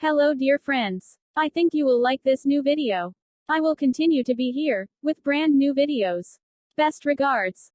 Hello dear friends. I think you will like this new video. I will continue to be here, with brand new videos. Best regards.